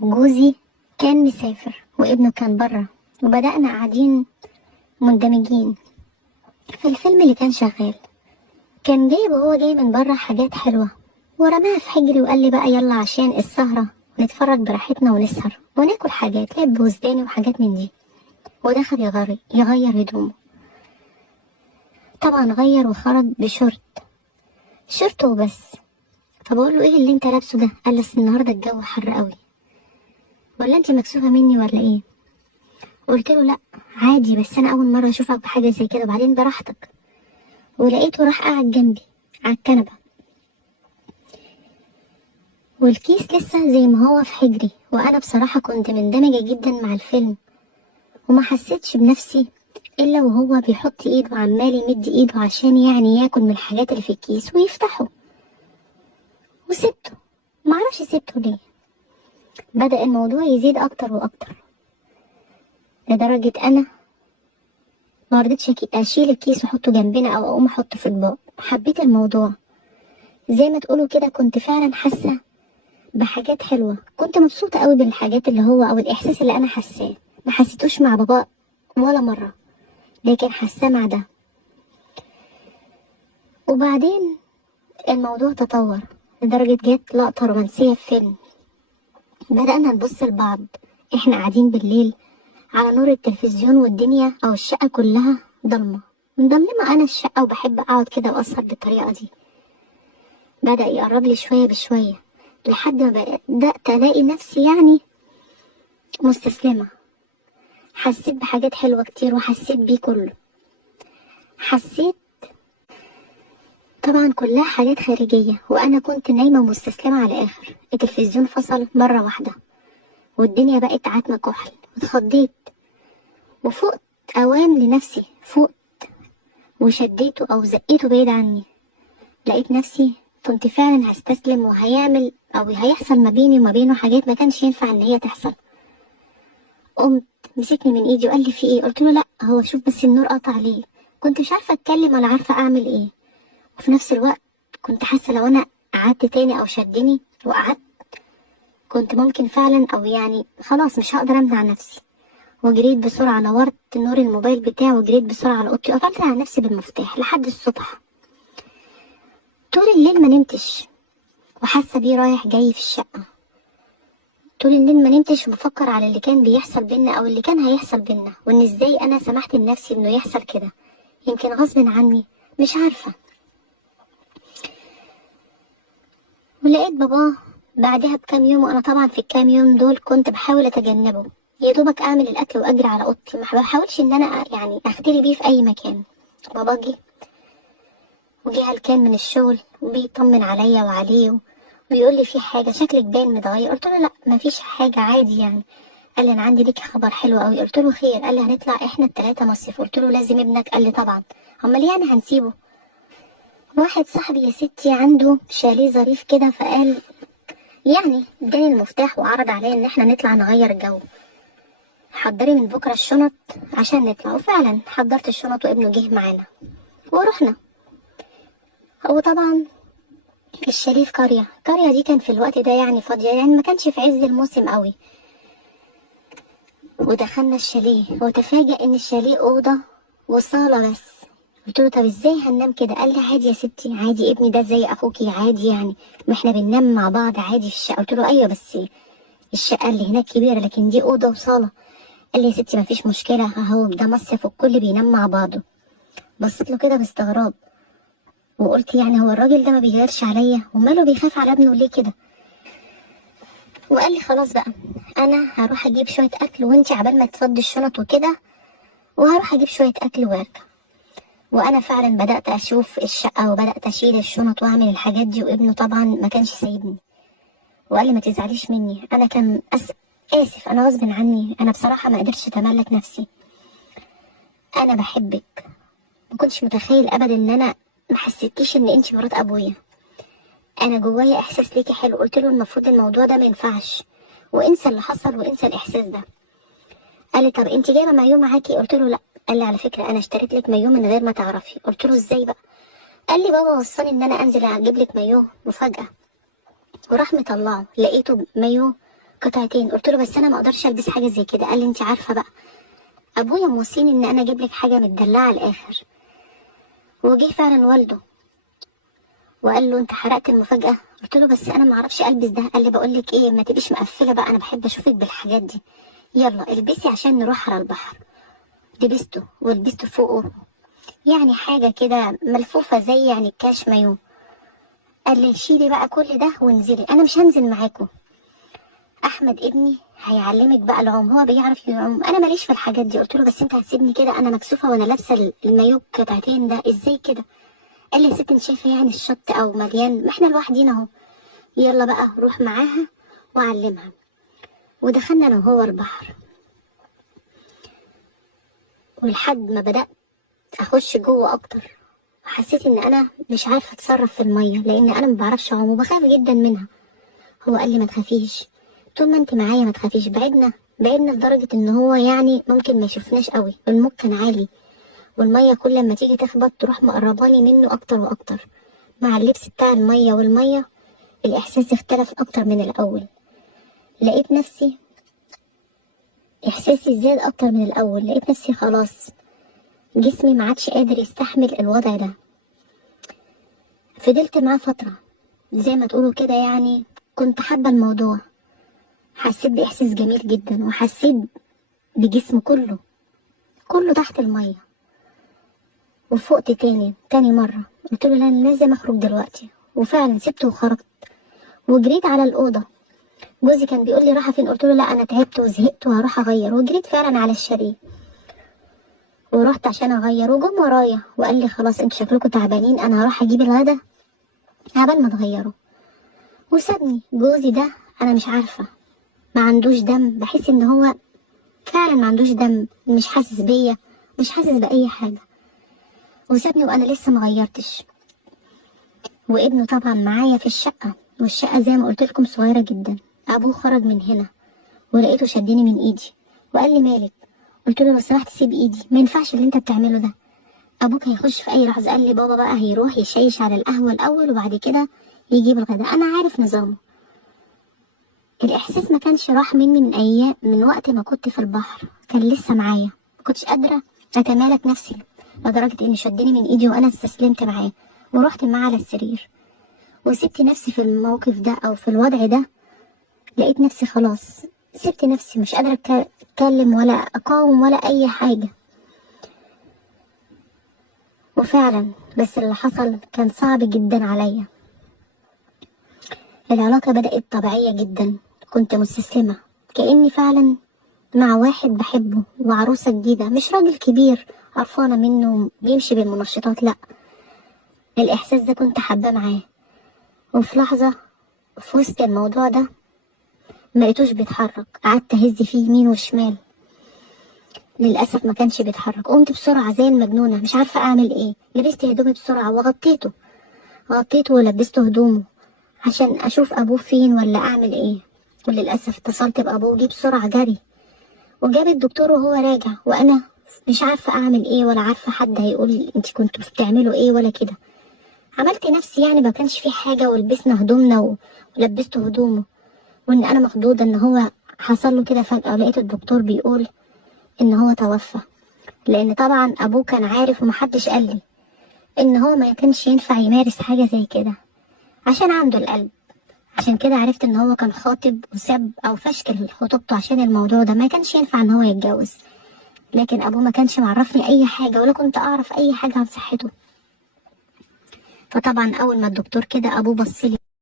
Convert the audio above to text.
جوزي كان مسافر وابنه كان برا، وبدأنا قاعدين مندمجين في الفيلم اللي كان شغال. كان جايب وهو جاي من برا حاجات حلوة ورماها في حجري وقال لي بقى يلا عشان السهرة نتفرج براحتنا ونسهر وناكل حاجات لب وزداني وحاجات من دي. ودخل يغير هدومه. طبعا غير وخرج بشورت وبس. فبقول له ايه اللي انت لابسه ده؟ قال لي النهارده الجو حر قوي. ولا انت مكسوفة مني ولا ايه؟ قلت له لا عادي، بس انا اول مرة اشوفك بحاجة زي كده، وبعدين براحتك. ولقيته راح قاعد جنبي على الكنبة والكيس لسه زي ما هو في حجري. وانا بصراحة كنت مندمجة جدا مع الفيلم وما حسيتش بنفسي الا وهو بيحط ايده وعمال يمد ايده عشان يعني ياكل من الحاجات اللي في الكيس ويفتحه. وسبته، معرفش سبته ليه. بدأ الموضوع يزيد اكتر واكتر لدرجة انا ما رضيتش اشيل الكيس واحطه جنبنا او اقوم احطه في اطباق. حبيت الموضوع زي ما تقولوا كده، كنت فعلا حاسة بحاجات حلوة، كنت مبسوطة قوي بالحاجات اللي هو او الاحساس اللي انا حاساه. ما حسيتوش مع بابا ولا مرة، لكن حاساه مع ده. وبعدين الموضوع تطور لدرجة جت لقطة رومانسية في فيلم. بدأنا نبص لبعض احنا قاعدين بالليل على نور التلفزيون والدنيا او الشقة كلها ضلمة. مضلمة انا الشقة وبحب اقعد كده واسهر بالطريقة دي. بدأ يقرب لي شوية بشوية لحد ما بدأت الاقي نفسي يعني مستسلمة. حسيت بحاجات حلوة كتير وحسيت بيه كله. حسيت طبعا كلها حاجات خارجية، وانا كنت نايمة مستسلمة على الاخر. التلفزيون فصل مرة واحدة والدنيا بقت عتمة كحل. اتخضيت وفقت اوام لنفسي، فقت وشديته او زقيته بعيد عني. لقيت نفسي كنت فعلا هستسلم وهيعمل او هيحصل ما بيني وما بينه حاجات ما كانش ينفع ان هي تحصل. قمت مسكني من ايدي وقال لي في ايه؟ قلت له لا هو شوف بس النور قطع ليه. كنت مش عارفة اتكلم ولا عارفة اعمل ايه. وفي نفس الوقت كنت حاسة لو انا قعدت تاني او شدني وقعدت كنت ممكن فعلا او يعني خلاص مش هقدر امنع نفسي. وجريت بسرعة، نورت نور الموبايل بتاعه وجريت بسرعة على اوضتي وقفلت على نفسي بالمفتاح لحد الصبح. طول الليل ما نمتش وحاسة بيه رايح جاي في الشقة. طول الليل ما نمتش وبفكر على اللي كان بيحصل بينا او اللي كان هيحصل بينا، وان ازاي انا سمحت لنفسي انه يحصل كده، يمكن غصب عني مش عارفة. ولقيت باباه بعدها بكام يوم، وانا طبعا في الكام يوم دول كنت بحاول اتجنبه. يا دوبك اعمل الاكل واجري على اوضتي، ما بحاولش ان انا يعني اختلي بيه في اي مكان. بابا وجه هلكان من الشغل وبيطمن عليا وعليه ويقول لي في حاجه شكلك باين متغير. قلت له لا مفيش حاجه عادي يعني. قال لي انا عندي ليكي خبر حلو قوي. قلت له خير؟ قال لي هنطلع احنا التلاتة مصيف. قلت له لازم ابنك؟ قال لي طبعا، امال يعني هنسيبه؟ واحد صاحبي يا ستي عنده شاليه ظريف كده، فقال يعني اداني المفتاح وعرض عليا ان احنا نطلع نغير جو. حضري من بكره الشنط عشان نطلع. وفعلا حضرت الشنط وابنه جه معانا ورحنا. هو طبعا الشاليه في قرية دي كان في الوقت ده يعني فاضية، يعني ما كانش في عز الموسم قوي. ودخلنا الشاليه وتفاجأ ان الشاليه أوضة وصالة بس. قلت له طب ازاي هننام كده؟ قال لي عادي يا ستي عادي، ابني ده زي اخوكي عادي يعني، ما احنا بننام مع بعض عادي في الشقة. قلت له ايوه بس الشقة اللي هناك كبيرة لكن دي أوضة وصالة. قال لي يا ستي مفيش مشكلة، اهو ده مصيف والكل بينام مع بعضه. بصيت له كده باستغراب وقلت يعني هو الراجل ده ما بيغيرش عليا وماله بيخاف على ابنه ليه كده؟ وقال لي خلاص بقى انا هروح اجيب شوية اكل وانتي عبال ما تفضي الشنط وكده، وهروح اجيب شوية اكل وارجع. وانا فعلا بدأت اشوف الشقة وبدأت اشيل الشنط واعمل الحاجات دي، وابنه طبعا ما كانش سايبني. وقال لي ما تزعليش مني، انا كان اسف، انا غصب عني، انا بصراحة ما قدرتش اتملك نفسي. انا بحبك، ما كنتش متخيل ابدا ان انا ما حسيتكيش ان انتي مرات ابويا. انا جوايا احساس ليكي حلو. قلت له المفروض الموضوع ده ما ينفعش، وانسى اللي حصل وانسى الاحساس ده. قال لي طب انت جايبه مايو معاكي؟ قلت له لا. قال لي على فكره انا اشتريت لك مايو من غير ما تعرفي. قلت له ازاي بقى؟ قال لي بابا وصاني ان انا انزل اجيب لك مايو مفاجاه، وراح مطلعه لقيته مايو قطعتين. قلت له بس انا ما اقدرش البس حاجه زي كده. قال لي انت عارفه بقى ابويا موصيني ان انا اجيب لك حاجه متدلعه على الاخر. وجه فعلا والده وقال له انت حرقت المفاجاه. قلت له بس انا ما اعرفش البس ده. قال لي بقول لك ايه، ما تبقيش مقفله بقى، انا بحب اشوفك بالحاجات دي، يلا البسي عشان نروح على البحر. لبسته ولبسته فوقه يعني حاجه كده ملفوفه زي يعني الكاش مايو. قال لي شيلي بقى كل ده وانزلي، انا مش هنزل معاكم، احمد ابني هيعلمك بقى العوم، هو بيعرف يعوم، انا ماليش في الحاجات دي. قلت له بس انت هتسيبني كده انا مكسوفه وانا لابسه المايو قطعتين ده ازاي كده؟ قال لي يا ست انت شايفه يعني الشط او مليان، ما احنا لوحدينا اهو، يلا بقى روح معاها وعلمها. ودخلنا انا وهو البحر، ولحد ما بدات اخش جوه اكتر حسيت ان انا مش عارفه اتصرف في الميه لان انا ما بعرفش اعوم وبخاف جدا منها. هو قال لي ما تخافيش، طول ما انت معايا ما تخافيش. بعدنا لدرجه ان هو يعني ممكن ما يشوفناش قوي، الموج كان عالي والميه كل ما تيجي تخبط تروح مقرباني منه اكتر واكتر. مع اللبس بتاع الميه والميه الاحساس اختلف اكتر من الاول. لقيت نفسي احساسي زاد اكتر من الاول، لقيت نفسي خلاص جسمي ما عادش قادر يستحمل الوضع ده. فضلت معاه فتره زي ما تقولوا كده يعني، كنت حابه الموضوع، حسيت باحساس جميل جدا وحسيت بجسم كله تحت الميه. وفقت تاني مرة قلت له لا أنا لازم أخرج دلوقتي، وفعلا سبته وخرجت وجريت على الأوضة. جوزي كان بيقول لي رايحة فين؟ قلت له لا أنا تعبت وزهقت وهروح أغير، وجريت فعلا على الشاليه ورحت عشان أغير. وجم ورايا وقال لي خلاص انتوا شكلكم تعبانين، أنا هروح أجيب الغدا عبال ما تغيروا. وسابني. جوزي ده أنا مش عارفة، ما عندوش دم، بحس إن هو فعلا ما عندوش دم، مش حاسس بيا، مش حاسس بأي حاجة. وسابني وأنا لسه ما غيرتش. وابنه طبعا معايا في الشقة، والشقة زي ما قلت لكم صغيرة جدا. ابوه خرج من هنا ولقيته شدني من ايدي وقال لي مالك؟ قلت له لو سمحت سيب ايدي، ما ينفعش اللي انت بتعمله ده، ابوك هيخش في اي لحظة. قال لي بابا بقى هيروح يشيش على القهوة الاول وبعد كده يجيب الغداء، انا عارف نظامه. الاحساس ما كانش راح مني من ايام، من وقت ما كنت في البحر كان لسه معايا، ما كنتش قادرة اتمالك نفسي لدرجة انه شدني من ايدي وانا استسلمت معاه ورحت معاه على السرير. وسبت نفسي في الموقف ده او في الوضع ده، لقيت نفسي خلاص سبت نفسي مش قادرة اتكلم ولا اقاوم ولا اي حاجة. وفعلا بس اللي حصل كان صعب جدا عليا. العلاقة بدأت طبيعية جدا، كنت مستسلمة كأني فعلا مع واحد بحبه وعروسة جديدة، مش راجل كبير قرفانة منه بيمشي بالمنشطات، لا، الإحساس ده كنت حابة معاه. وفي لحظة في وسط الموضوع ده ملقيتوش بيتحرك، قعدت أهز فيه يمين وشمال، للأسف ما كانش بيتحرك. قمت بسرعة زي المجنونة مش عارفة أعمل إيه، لبست هدومي بسرعة غطيته ولبسته هدومه عشان أشوف أبوه فين ولا أعمل إيه. وللأسف اتصلت بأبوه، جه بسرعة جري وجاب الدكتور وهو راجع، وأنا مش عارفة أعمل إيه ولا عارفة حد هيقول أنت كنتوا بتعملوا إيه ولا كده. عملت نفسي يعني ما كانش في حاجة ولبسنا هدومنا ولبسته هدومه، وإن أنا مخضوضة إن هو حصل له كده فجأة. ولقيت الدكتور بيقول إن هو توفى، لأن طبعا أبوه كان عارف ومحدش قال لي إن هو ما كانش ينفع يمارس حاجة زي كده عشان عنده القلب. عشان كده عرفت إن هو كان خاطب وساب أو فشكل خطوبته عشان الموضوع ده، ما كانش ينفع إن هو يتجوز. لكن أبوه ما كانش معرفني أي حاجة ولا كنت أعرف أي حاجة عن صحته. فطبعا أول ما الدكتور كده أبوه بصلي